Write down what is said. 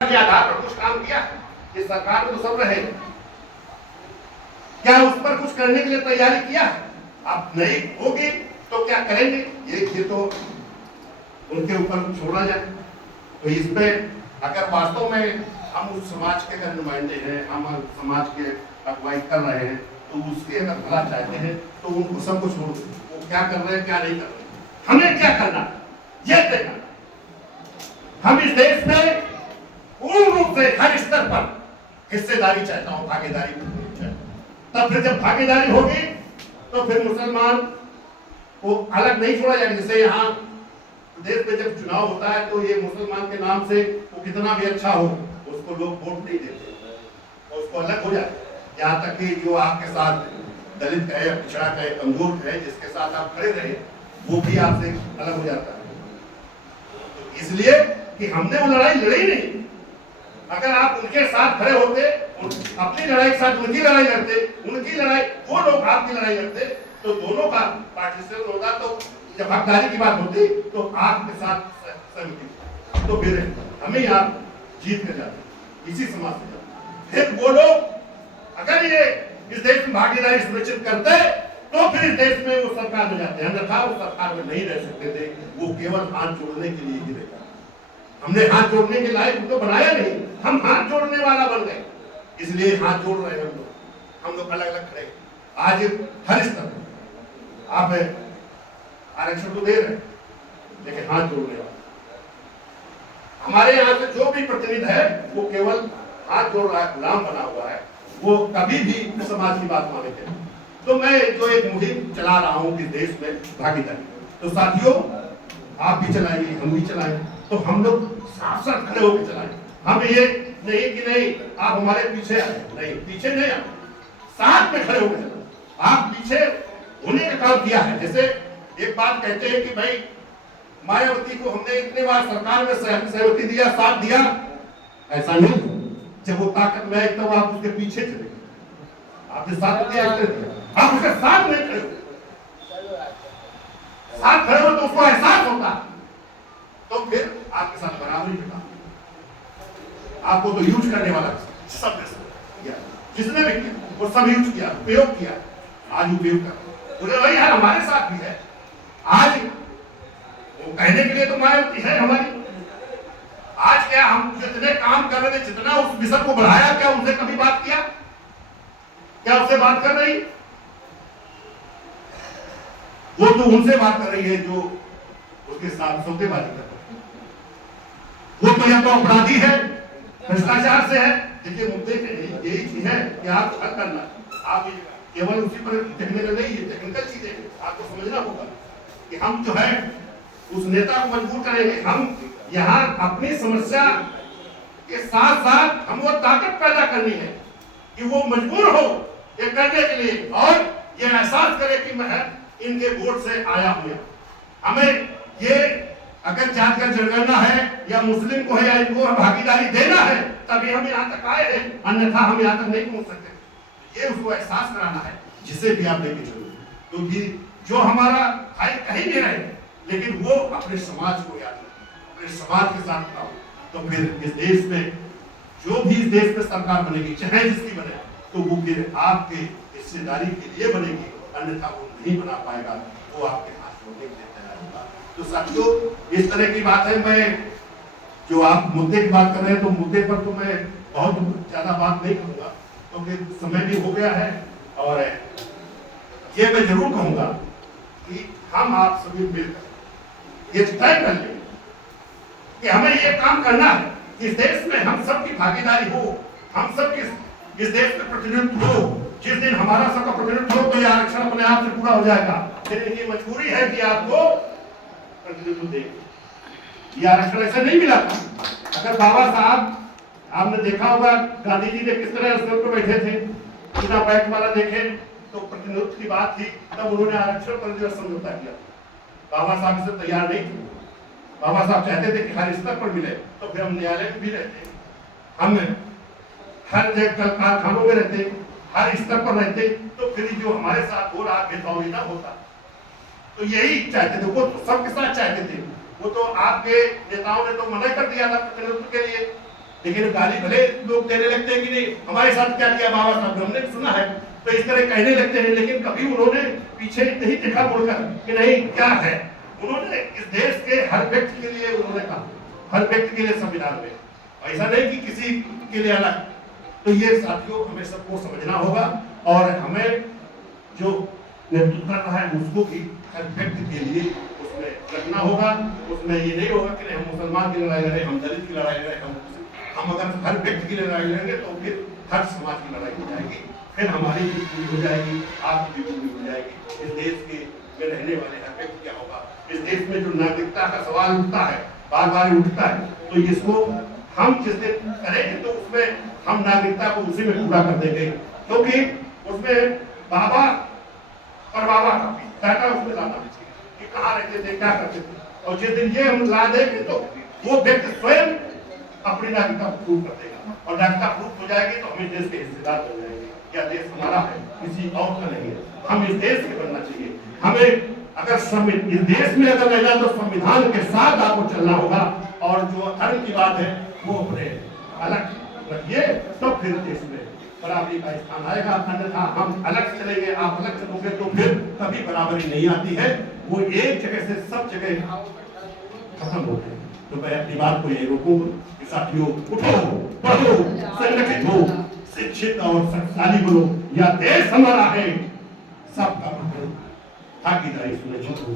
के आधार पर कुछ काम किया? ये सरकार में तो सब रहे, क्या उस पर कुछ करने के लिए तैयारी किया? आप नहीं होगी तो क्या करेंगे? ये तो उनके ऊपर छोड़ा जाए। तो इस पे अगर वास्तव में हम उस समाज के अगर नुमाइंदे हैं, हम समाज के अगुवाई कर रहे हैं, तो उसके अगर भला चाहते हैं तो उनको सब कुछ छोड़ दें। वो क्या कर रहे हैं क्या नहीं कर रहे, हमें क्या करना ये देखना। हम इस देश में पूर्ण रूप से हर स्तर पर हिस्सेदारी चाहता हूं, भागीदारी चाहता हूं। तब फिर जब भागीदारी होगी तो फिर मुसलमान को अलग नहीं छोड़ा जाएगा। जैसे यहाँ देश में जब चुनाव होता है तो ये मुसलमान के नाम से वो कितना भी अच्छा हो उसको लोग वोट नहीं देते और उसको अलग हो जाए। यहाँ तक कि जो आपके साथ दलित है या पिछड़ा है, कमजोर है, जिसके साथ आप खड़े रहे, वो भी आपसे अलग हो जाता है। इसलिए कि हमने वो लड़ाई लड़ी नहीं। अगर आप उनके साथ खड़े होते, अपनी लड़ाई के साथ उनकी लड़ाई लड़ते, उनकी लड़ाई वो लोग आपकी लड़ाई लड़ते, तो दोनों का पार्टिसिपेशन होगा। तो जब हकदारी की बात होती तो आपके साथ सहमति, तो फिर हमें आप जीत कर जाते, इसी समाज से जाते। फिर वो लोग अगर ये इस देश में भागीदारी सुनिश्चित करते तो फिर इस देश में वो सरकार में जाते हैं, अन्यथा वो सरकार में नहीं रह सकते थे। वो केवल हाथ जोड़ने के लिए ही रहेगा। हमने हाथ जोड़ने के लायक उनको बनाया नहीं, हम हाथ जोड़ने वाला बन गए, इसलिए हाथ जोड़ रहे हैं हम लोग अलग अलग खड़े। आज हर स्तर आप आरक्षण तो दे रहे हैं, लेकिन हाथ जोड़ने वाला हमारे यहाँ से जो भी प्रतिनिधि है वो केवल हाथ जोड़ रहा है, गुलाम बना हुआ है, वो कभी भी समाज की बात मानेंगे। तो मैं जो एक मुहिम चला रहा हूँ इस देश में भागीदारी, तो साथियों आप भी चलाएंगे, हम भी चलाएंगे, तो हम लोग साथ साथ खड़े होकर चलाएं। हम ये नहीं कि नहीं आप हमारे पीछे आए, नहीं पीछे नहीं आए, साथ में खड़े होकर चलाएं। आप पीछे होने का काम किया है। जैसे एक बात कहते हैं कि भाई मायावती को हमने इतने बार सरकार में सहमति दिया, साथ दिया, ऐसा नहीं। जब वो ताकत में आई तब आप उसके पीछे चले गए, आपने साथ दिया, आप उसके साथ नहीं खड़े, साथ खड़े हो तो उसको एहसास होता, तो फिर आपके साथ बराबरी का आपको तो यूज करने वाला सब जिसने भी किया वो सब यूज किया, उपयोग किया, आज उपयोग कर बोले भाई यार हमारे साथ भी है। आज वो कहने के लिए तो मायावती है हमारी। आज क्या हम जितने काम कर रहे थे, जितना उस मिशन को बढ़ाया, क्या उनसे कभी बात किया? क्या उससे बात कर रही? वो तो उनसे बात कर रही है जो उसके साथ सौदेबाजी कर रही है। वो तो या तो अपराधी है, भ्रष्टाचार से है। देखिए मुद्दे यही चीज है कि आप हल करना, आप केवल उसी पर टेक्निकल नहीं है, टेक्निकल चीजें आपको समझना होगा कि हम जो है उस नेता को मजबूर करेंगे। हम यहाँ अपनी समस्या के साथ साथ हम वो ताकत पैदा करनी है कि वो मजबूर हो ये करने के लिए और ये एहसास करे कि मैं इनके वोट से आया हूं। हमें ये अगर जाकर जनगणना है या मुस्लिम को है या इनको भागीदारी देना है तभी हम यहाँ तक आए हैं, अन्यथा हम यहाँ तक नहीं पहुंच सकते। ये उसको एहसास कराना है, जिसे भी आप लेके चलो, क्योंकि जो हमारा भाई कहीं भी रहे लेकिन वो अपने समाज को याद रखे, अपने समाज के साथ रहो। तो फिर इस देश में जो भी इस देश में सरकार बनेगी, चाहे जिसकी बने, तो वो फिर आपके हिस्सेदारी के लिए बनेगी, अन्यथा वो नहीं बना पाएगा, वो आपके हाथ छोड़ने के लिए तैयार होगा। तो साथियों इस तरह की बात है। मैं जो आप मुद्दे की बात कर रहे हैं तो मुद्दे पर तो मैं बहुत ज्यादा बात नहीं करूंगा क्योंकि तो समय भी हो गया है। और ये मैं जरूर कहूंगा कि हम आप सभी मिलकर ये तय कर लें कि हमें ये काम करना है, इस देश में हम सबकी भागीदारी हो, हम सबकी इस देश में प्रतिनिधित्व हो। जिस दिन हमारा सबका प्रतिनिधित्व हो तो ये आरक्षण अपने आप से पूरा हो जाएगा। लेकिन ये मजबूरी है कि आपको प्रतिनिधित्व देंगे। ये आरक्षण ऐसे नहीं मिला था। अगर बाबा साहब आपने देखा होगा गांधी जी ने किस तरह उस पर बैठे थे, बिना बैठ वाला देखे तो प्रतिनिधित्व की बात थी, तब उन्होंने आरक्षण पर जो समझौता किया। बाबा साहब इससे तैयार नहीं थे। बाबा साहब चाहते थे कि हर स्तर पर मिले, तो फिर हम न्यायालय में भी रहते, हम हर जगह कारखानों में रहते, हर स्तर पर रहते, तो फिर जो हमारे साथ हो रहा भेदभाव ना होता। तो यही चाहते थे, वो तो सबके साथ चाहते थे। वो तो आपके नेताओं ने तो मना कर दिया था प्रतिनिधित्व के लिए, लेकिन गाली भले लोग देने लगते हैं कि नहीं हमारे साथ क्या किया बाबा साहब, हमने सुना है, तो इस तरह कहने लगते हैं, लेकिन कभी उन्होंने पीछे नहीं देखा मुड़कर कि नहीं क्या है। उन्होंने इस देश के हर व्यक्ति के लिए उन्होंने कहा, हर व्यक्ति के लिए संविधान में, ऐसा नहीं कि किसी के लिए अलग। तो ये साथियों हमें सबको समझना होगा और हमें जो नेतृत्व कर रहा है उसको भी हर व्यक्ति के लिए उसमें रखना होगा। उसमें ये नहीं होगा कि नहीं हम मुसलमान की लड़ाई लड़े, हम दलित की लड़ाई लड़े, हम अगर हर व्यक्ति की लड़ाई लड़ेंगे तो फिर हर समाज की लड़ाई हो जाएगी, फिर हमारी भी पूरी हो जाएगी, आपकी भी पूरी हो जाएगी। इस देश के में रहने वाले हर व्यक्ति क्या होगा, इस देश में जो नागरिकता का सवाल उठता है, बार बार उठता है, तो इसको हम जिस दिन करेंगे तो उसमें हम नागरिकता को उसी में पूरा कर देंगे, क्योंकि उसमें बाबा और बाबा का डाटा उसमें लाना कि कहाँ रहते थे, क्या करते थे, और जिस दिन ये हम ला देंगे तो वो व्यक्ति स्वयं अपनी नागरिकता को प्रूव कर देगा, और नागरिकता प्रूव हो जाएगी तो हम इस देश के हिस्सेदार बन जाएंगे। क्या देश हमारा है, किसी और का नहीं है, हम इस देश के बनना चाहिए। हमें अगर इस देश में अगर रहना तो संविधान के साथ आपको चलना होगा, और जो धर्म की बात है वो अपने अलग रखिए, तो फिर देश में बराबरी का स्थान आएगा। अन्यथा हम अलग चलेंगे, आप अलग चलोगे तो फिर कभी बराबरी नहीं आती है, वो एक जगह से सब जगह खत्म होते हैं। तो मैं अपनी बात को यही रोकूंगा कि साथियों उठो, पढ़ो, संगठित हो, शिक्षित और शक्तिशाली बनो, यह देश हमारा है, सबका भागीदारी सुनिश्चित हो।